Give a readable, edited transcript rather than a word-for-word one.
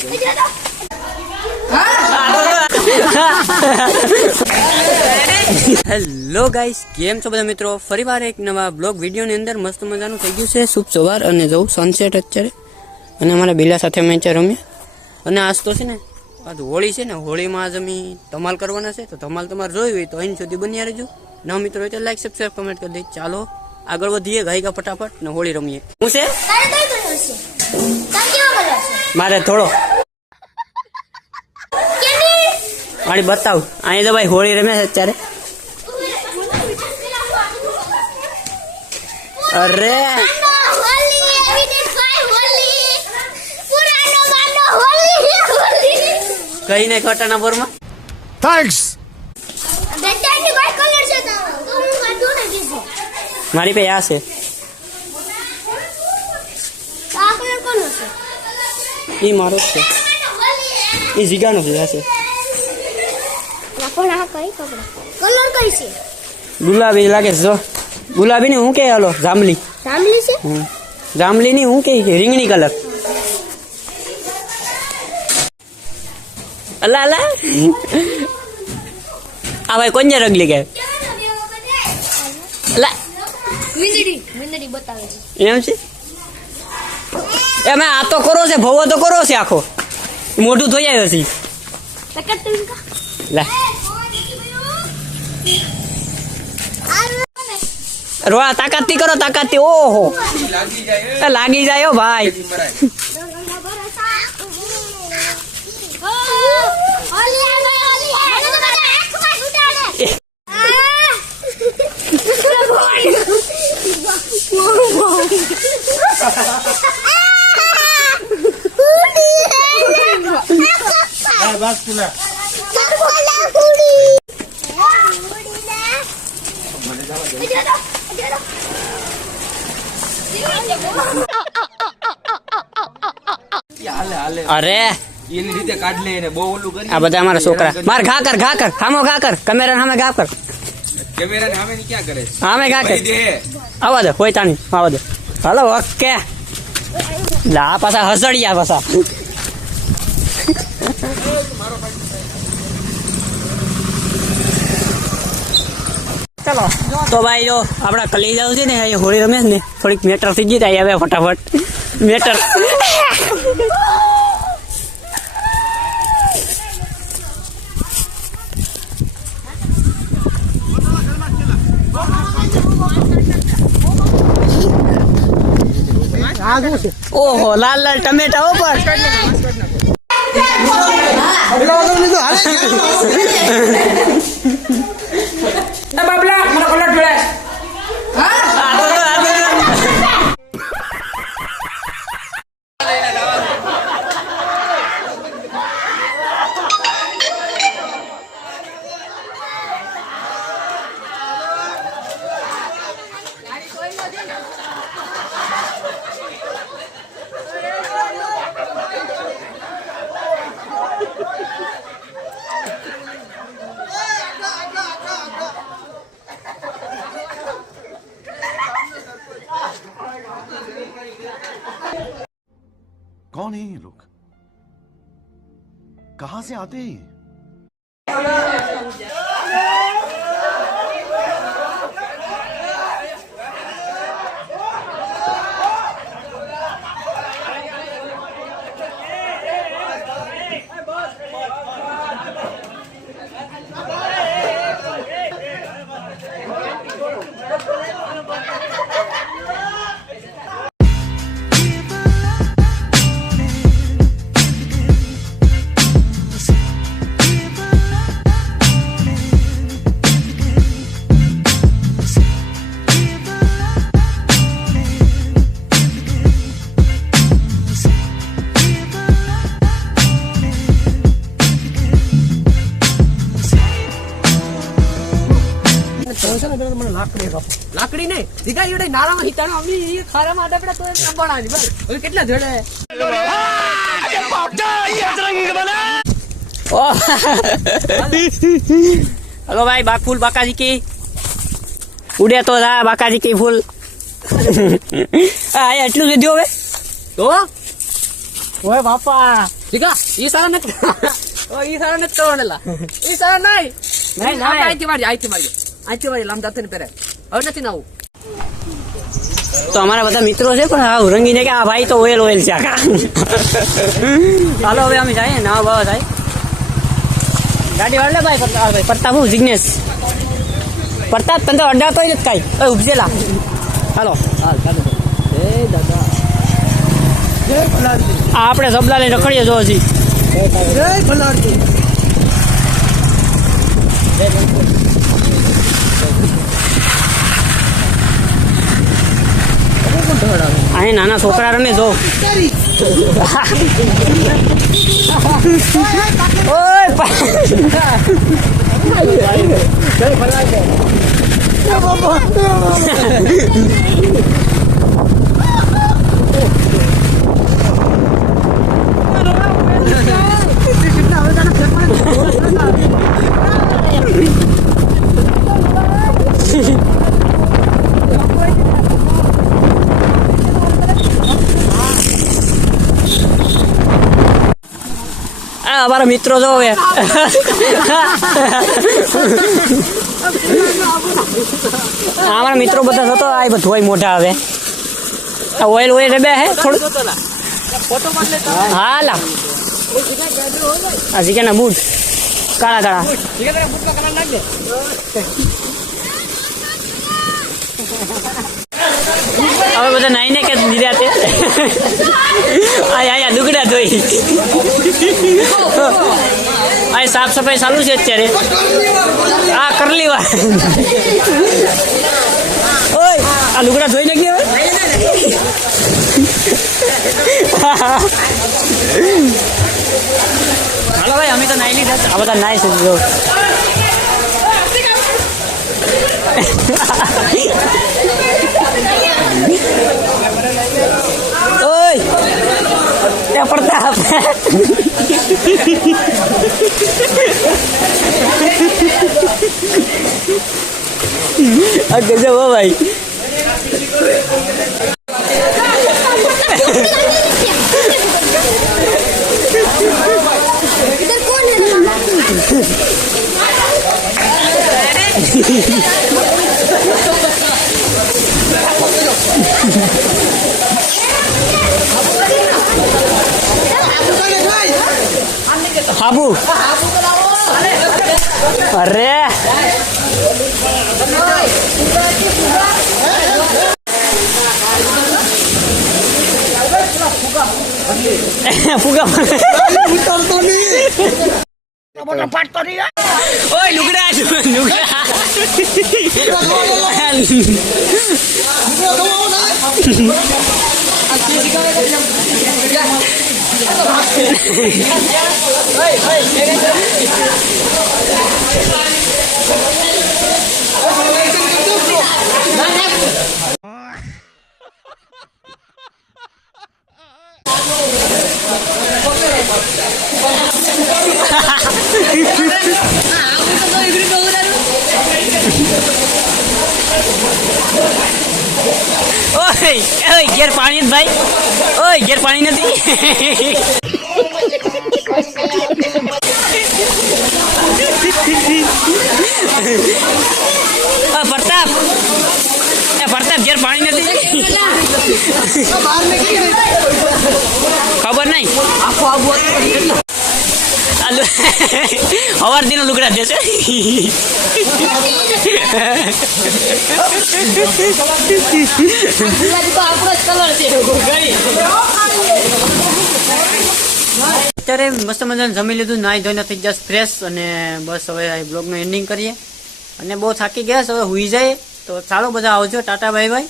Hello guys, કેમ છો બધા મિત્રો? ફરીવાર એક નવા બ્લોગ વિડીયોની અંદર મસ્ત મજાનું થઈ ગયું છે શુભ સવાર અને જવું સનસેટ અત્યારે. અને અમારા બિલા સાથે મેચ રમ્યા. અને આજ તો છે ને આજ હોળી છે ને, હોળીમાં આજ અમે ધમાલ કરવાના છે. તો ધમાલ તમારે જોઈ હોય તો અહીં સુધી બન્યા રહેજો. ના મિત્રો હોય તો લાઈક સબસ્ક્રાઈબ કમેન્ટ કરી દે. ચાલો આગળ વધીએ, ગાયકા ફટાફટ ને હોળી રમીએ. હું છે મારે થોડો મારી બતાવ અહીં તો ભાઈ હોળી રમે છે અત્યારે. અરે કઈ નહીં ખોટાના બોરમાં. થેન્ક્સ. મારી પાસે આ છે. એ મારો જ છે. એ જીગાનો છે. ગુલાબી લાગે છે. જો ગુલાબી ની હું કે હાલો જાંબલી છે. જાંબલી ની હું કે રીંગણી કલર. અલા અલા આ ભાઈ કોણ રગલી કે એમ છે. એમ આ તો કરો છે, ભવો તો કરો છે, આખો મોઢું ધોઈ આવ્યો છે. રોવા તાકાત થી કરો, તાકાત થી. ઓહો લાગી જાય ભાઈ. અરે એની રીતે કાઢ લે ને બહુ ઓલું કરી. આ બધા અમારા છોકરા. માર ઘા કર, ઘા કર, ખામો ઘા કર. કેમેરા સામે ઘા કર. કેમેરા ને સામે ક્યાં કરે? સામે ઘા કર. આવા દે હોય તાણી, આવા દે. Hello okay. લા પાછા હસડિયા પાછા. ચલો તો ભાઈ જો આપડા કલી જાવ છે ને હોળી રમે ને, થોડીક મેટર થઈ ગઈ. હવે ફટાફટ મેટર. ઓહો લાલ લાલ ટમેટા ઉપર. બાબલા મને કલર જોડે. कौन है ये लोग? कहां से आते हैं? લાકડી નહીં દીધા એવડે નાળામાં હિતાનો અમી ખારામાં આડા તો એમ બનાવી બસ. હવે કેટલા જોડે હલો ભાઈ, બાગ ફૂલ બાકાજી કી ઉડે તો જા. બાકાજી કી ફૂલ. હા એટલું જ દો હવે. તો ઓય બાપા દીકા ઈ સારા નથી ઓ ઈ સારા નથી કરવાનેલા ઈ સારા નહીં નહીં, આપણે નહીં. આઈથી મારી લાંબ જાતે ને પહેરે હવે નથી ના આવું તો અમારા બધા મિત્રો છે પણ હા રંગીને કે આ ભાઈ તો ઓઇલ છે આખા ચાલો હવે અમે જાય ના બાવા થાય ગાડી વાળે ભાઈ પ્રતાપ હું જિગ્નેશ પ્રતાપ તને તો અડાતો નથી કાંઈ ઓય ઉપજેલા હાલો આ આપણે સબલા લઈને રખડીએ જો હજી અહીં નાના છોકરા રમે જો ઓય અમારા મિત્રો જો હવે અમારા મિત્રો બધા થતો આ બધું હોય મોટા હવે આ ઓઇલ ઓઇલ બે હે થોડું હા લા આ જીગાના બૂટ કાળા કાળા હવે બધા નાઈને કે નિરાતે આયા દુગડા ધોઈ આ સાફ સફાઈ ચાલુ છે અત્યારે આ કરલી વાર ઓય આ લુગડા ધોઈ નાખી હવે હાલો ભાઈ અમે તો નાઈ લીધા આ બધા નાઈ છે જો ઓય ત્યાં પ્રતાપ આ ગજબ હો ભાઈ इधर कौन है हाबू अरे फुगा ओए लुगड़ा ओए ओए घेर पानी भाई ओए घेर पानी नहीं प्रताप प्रताप घेर पानी नहीं खबर नहीं हवार दिन लुगड़ा दे અત્યારે મસ્ત મજાનું જમી લીધું નાઈ ધોઈને થઈ જશે ફ્રેશ અને બસ હવે બ્લોગનું એન્ડિંગ કરીએ અને બહુ થાકી ગયા છે હવે હુઈ જાય તો ચાલો બધા આવજો ટાટા બાય બાય